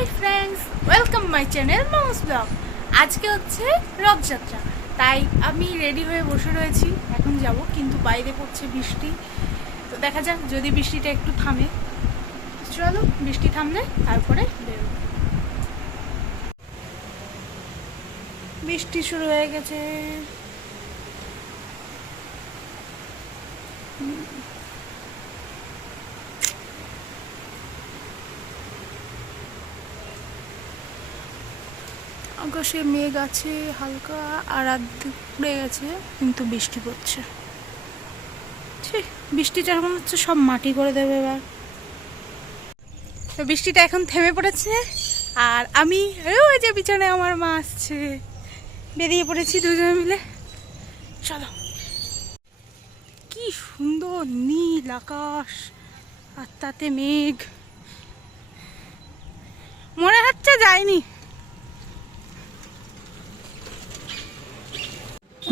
Hi friends, welcome my channel mouse blog. আজকে হচ্ছে রথযাত্রা, তাই আমি রেডি হয়ে বসে রয়েছি। এখন যাব, কিন্তু বাইরে পড়ছে বৃষ্টি। তো দেখা যাক, যদি বৃষ্টিটা একটু থামে। চলো, বৃষ্টি থামলে তারপরে বেরোবো। বৃষ্টি শুরু হয়ে গেছে। আকাশে মেঘ আছে হালকা, আর অর্ধেক উড়ে গেছে, কিন্তু বৃষ্টি পড়ছে। বৃষ্টিটা মনে হচ্ছে সব মাটি করে দেবে এবার। তো বৃষ্টিটা এখন থেমে পড়েছে, আর আমি ওই যে পিছনে আমার মা আসছে, বেরিয়ে পড়েছি দুজনে মিলে। চলো। কি সুন্দর নীল আকাশ, আর তাতে মেঘ, মনে হচ্ছে যায়নি।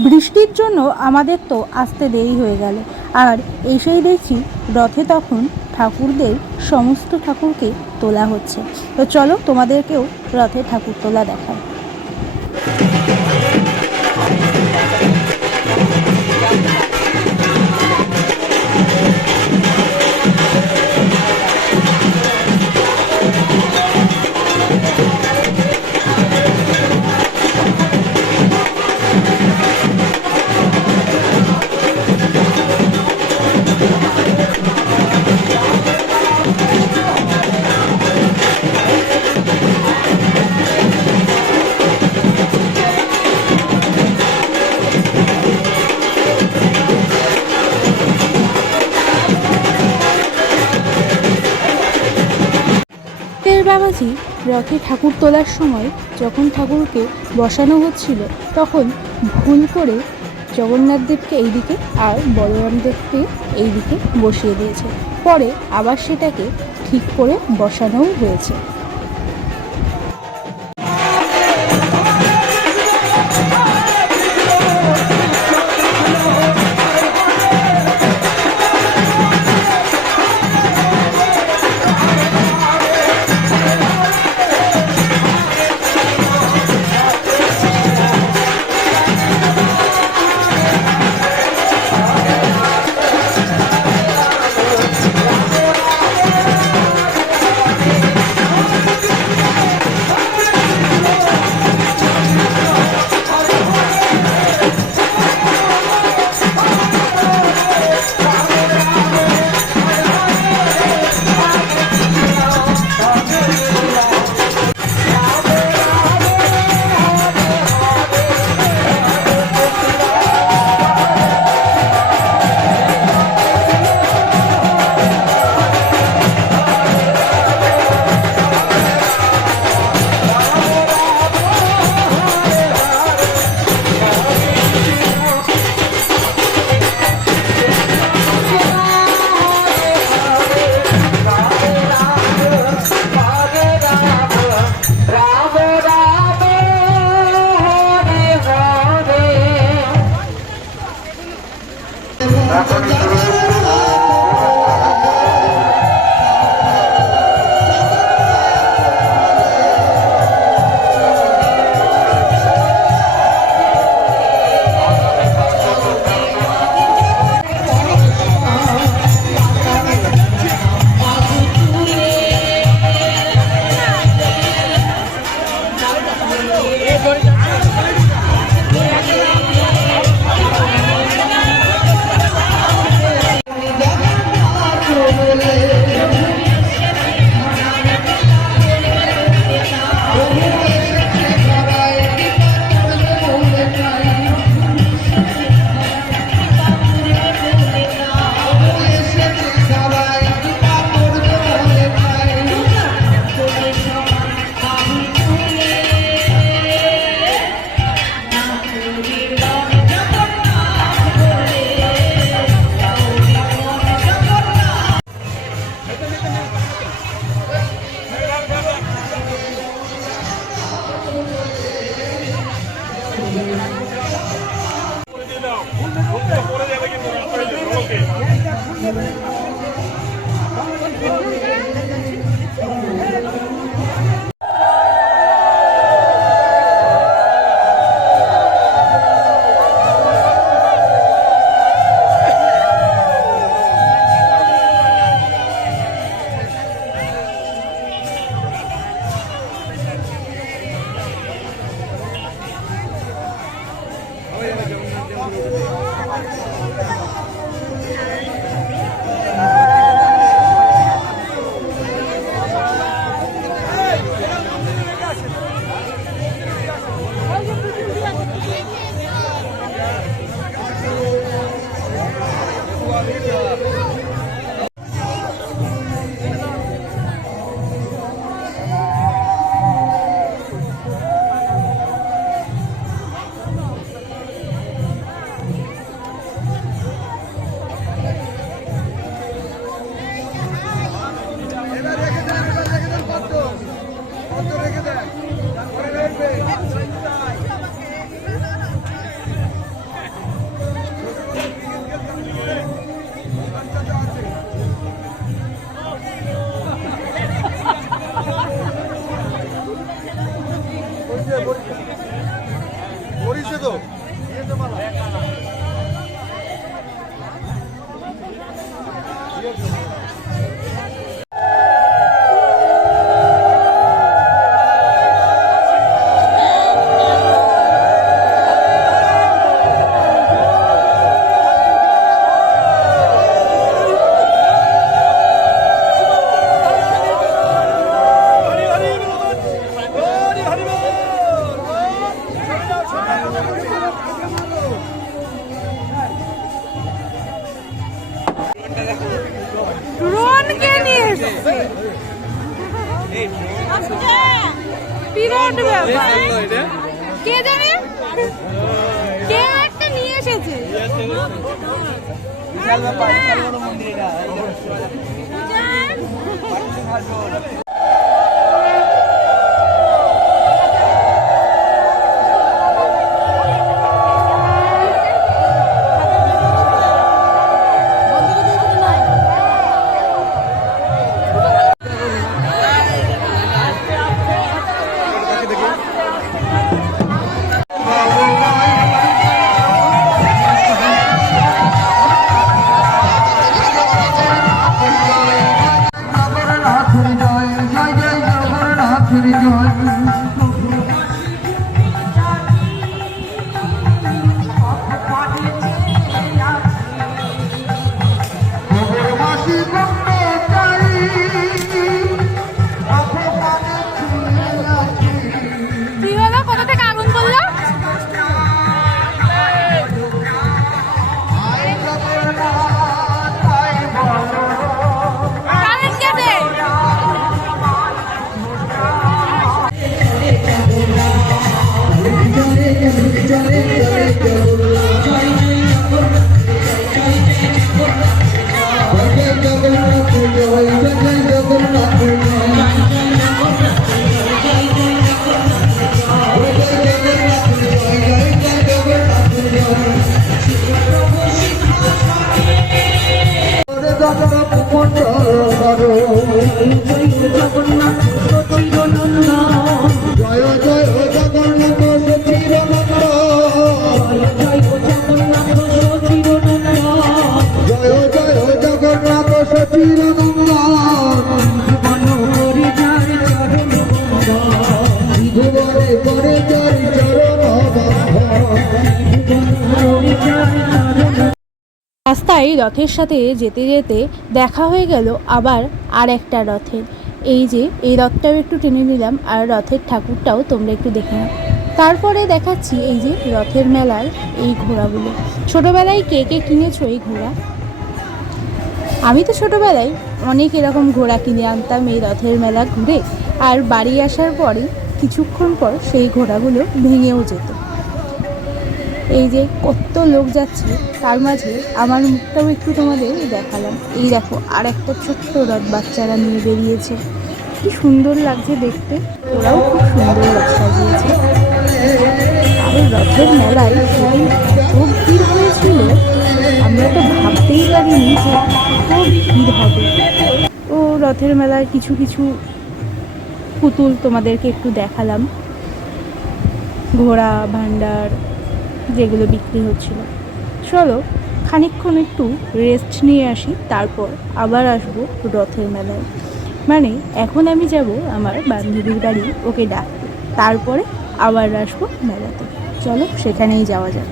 বৃষ্টির জন্য আমাদের তো আসতে দেরি হয়ে গেল, আর এসেই দেখছি রথে তখন ঠাকুরদের সমস্ত ঠাকুরকে তোলা হচ্ছে। তো চলো তোমাদেরকেও রথে ঠাকুর তোলা দেখায়। বাবাজি রথে ঠাকুর তোলার সময় যখন ঠাকুরকে বসানো হচ্ছিল, তখন ভুল করে জগন্নাথ দেবকে এইদিকে আর বলরাম দেবকে এইদিকে বসিয়ে দিয়েছে। পরে আবার সেটাকে ঠিক করে বসানোও হয়েছে। বিরাট ব্যাপার। কে জানে কে একটা নিয়ে এসেছে। বিশাল ব্যাপার, বিশাল বড় মন্দির এটা। কি হলো? কোথা থেকে আগুন পড়লো? কারেন্ট গেছে। জয় জয় জগন্নাথ সচিদানন্দ, জয় জয় জগন্নাথ সচিদানন্দ, ত্রিভুবনে পরে চারি চরণ রাস্তায় রথের সাথে যেতে যেতে দেখা হয়ে গেল আবার আর একটা রথের। এই যে এই রথটাও একটু টেনে নিলাম, আর রথের ঠাকুরটাও তোমরা একটু দেখে নাও। তারপরে দেখাচ্ছি এই যে রথের মেলার এই ঘোড়াগুলো। ছোটোবেলায় কে কে কিনেছো এই ঘোড়া? আমি তো ছোটোবেলায় অনেক এরকম ঘোড়া কিনে আনতাম এই রথের মেলা ঘুরে, আর বাড়ি আসার পরে কিছুক্ষণ পর সেই ঘোড়াগুলো ভেঙেও যেত। এই যে কত লোক যাচ্ছে, তার মাঝে আমার মুখটাও একটু তোমাদের দেখালাম। এই দেখো আর একটা ছোট্ট রথ বাচ্চারা নিয়ে বেরিয়েছে, কি সুন্দর লাগছে দেখতে। ওরাও খুব সুন্দর রথ সাজিয়েছে। আর রথের মেলায় সেদিন এত ভিড় হয়েছিল, আমরা তো ভাবতেই পারিনি যে এত ভিড় হবে। ও রথের মেলার কিছু কিছু পুতুল তোমাদেরকে একটু দেখালাম, ঘোড়া ভাণ্ডার যেগুলো বিক্রি হচ্ছিল। চলো খানিকক্ষণ একটু রেস্ট নিয়ে আসি, তারপর আবার আসবো রথের মেলায়। মানে এখন আমি যাব আমার বান্ধবীর বাড়ি ওকে ডাকতে, তারপরে আবার আসবো মেলাতে। চলো সেখানেই যাওয়া যাক।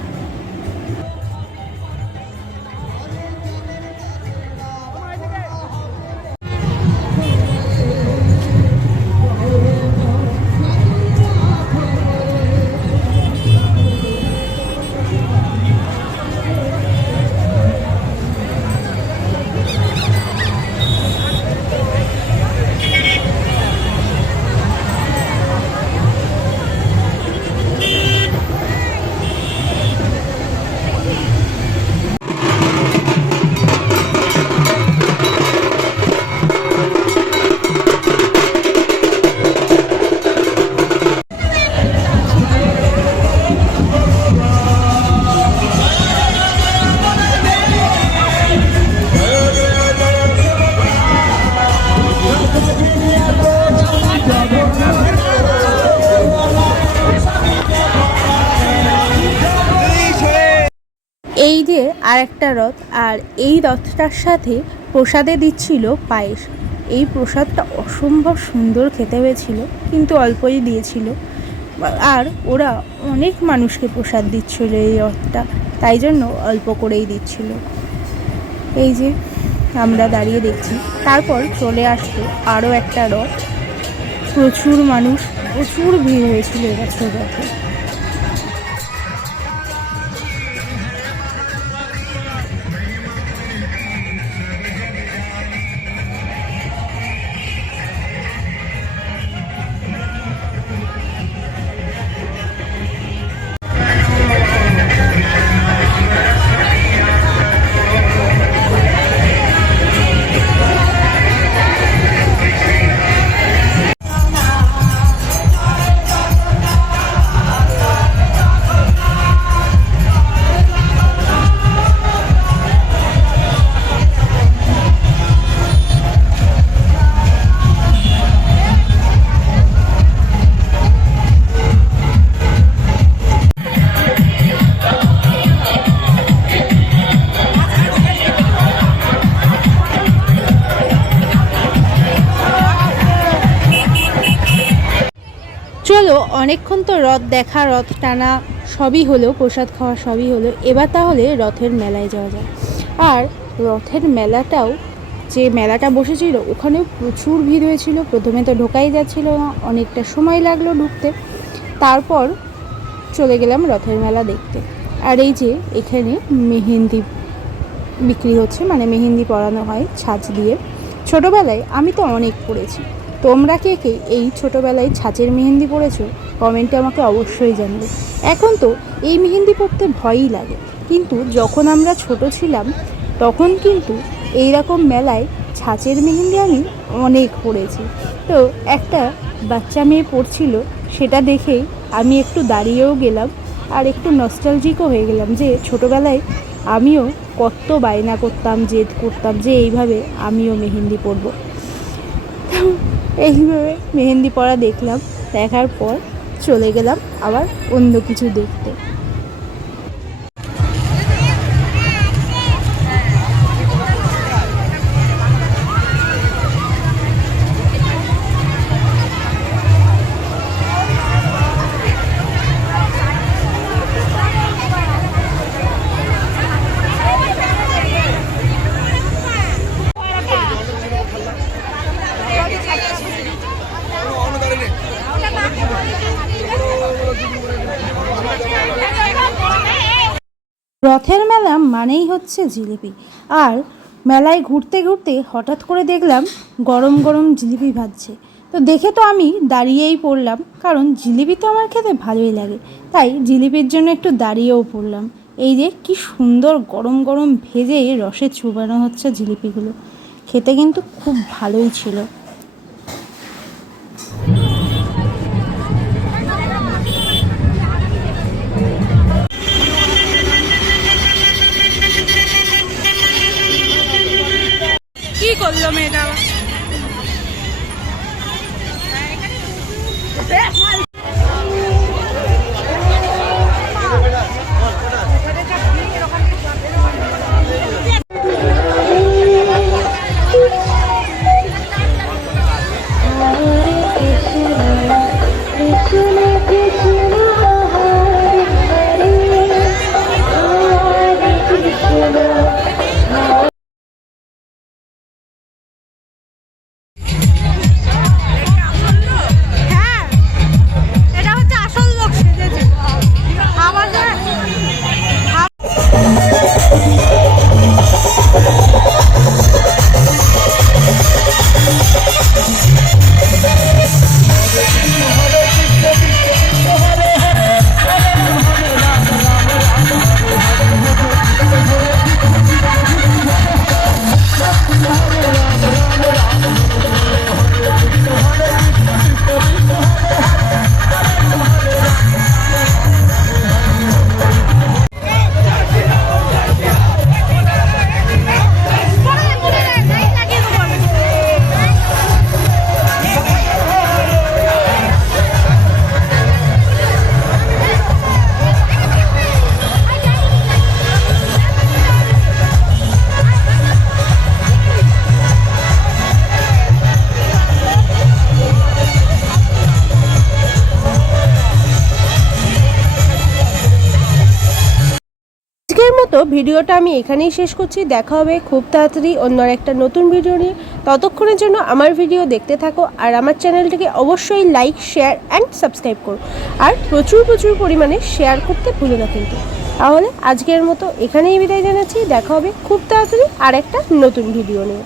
এই যে আর একটা রথ, আর এই রথটার সাথে প্রসাদে দিচ্ছিল পায়েস। এই প্রসাদটা অসম্ভব সুন্দর খেতে হয়েছিল, কিন্তু অল্পই দিয়েছিল। আর ওরা অনেক মানুষকে প্রসাদ দিচ্ছিল এই রথটা, তাই জন্য অল্প করেই দিচ্ছিল। এই যে আমরা দাঁড়িয়ে দেখছি। তারপর চলে আসলো আরও একটা রথ, প্রচুর মানুষ, প্রচুর ভিড় হয়েছিল এবছর রথে। হলো অনেকক্ষণ তো রথ দেখা, রথ টানা সবই হলো, প্রসাদ খাওয়া সবই হলো। এবার তাহলে রথের মেলায় যাওয়া যায়। আর রথের মেলাটাও, যে মেলাটা বসেছিল ওখানেও প্রচুর ভিড় হয়েছিল। প্রথমে তো ঢোকাই যাচ্ছিল না, অনেকটা সময় লাগলো ঢুকতে। তারপর চলে গেলাম রথের মেলা দেখতে। আর এই যে এখানে মেহেন্দি বিক্রি হচ্ছে, মানে মেহেন্দি পরানো হয় ছাঁচ দিয়ে। ছোটোবেলায় আমি তো অনেক পড়েছি। তোমরা কে কে এই ছোটোবেলায় ছাঁচের মেহেন্দি পড়েছো? কমেন্টে আমাকে অবশ্যই জানবে। এখন তো এই মেহেন্দি পরতে ভয়ই লাগে, কিন্তু যখন আমরা ছোট ছিলাম তখন কিন্তু এই রকম মেলায় ছাঁচের মেহেন্দি আমি অনেক পড়েছি। তো একটা বাচ্চা মেয়ে পড়ছিল, সেটা দেখেই আমি একটু দাঁড়িয়েও গেলাম আর একটু নস্টালজিকও হয়ে গেলাম যে ছোটোবেলায় আমিও কত বায়না করতাম, জেদ করতাম যে এইভাবে আমিও মেহেন্দি পরবো। এইভাবে মেহেন্দি পরা দেখলাম, দেখার পর চলে গেলাম আবার অন্য কিছু দেখতে। রথের মেলা মানেই হচ্ছে জিলিপি। আর মেলায় ঘুরতে ঘুরতে হঠাৎ করে দেখলাম গরম গরম জিলিপি ভাজছে। তো দেখে তো আমি দাঁড়িয়েই পড়লাম, কারণ জিলিপি তো আমার খেতে ভালোই লাগে, তাই জিলিপির জন্য একটু দাঁড়িয়েও পড়লাম। এই যে কি সুন্দর গরম গরম ভেজে রসে চুবানো হচ্ছে জিলিপিগুলো, খেতে কিন্তু খুব ভালোই ছিল। কি করলো মেয়েটা? তো ভিডিওটা আমি এখানেই শেষ করছি। দেখা হবে খুব তাড়াতাড়ি অন্য একটা নতুন ভিডিও নিয়ে। ততক্ষণের জন্য আমার ভিডিও দেখতে থাকো আর আমার চ্যানেলটিকে অবশ্যই লাইক, শেয়ার অ্যান্ড সাবস্ক্রাইব করো। আর প্রচুর পরিমাণে শেয়ার করতে ভুলো না কিন্তু। তাহলে আজকের মতো এখানেই বিদায় জানাচ্ছি। দেখা হবে খুব তাড়াতাড়ি আর একটা নতুন ভিডিও নিয়ে।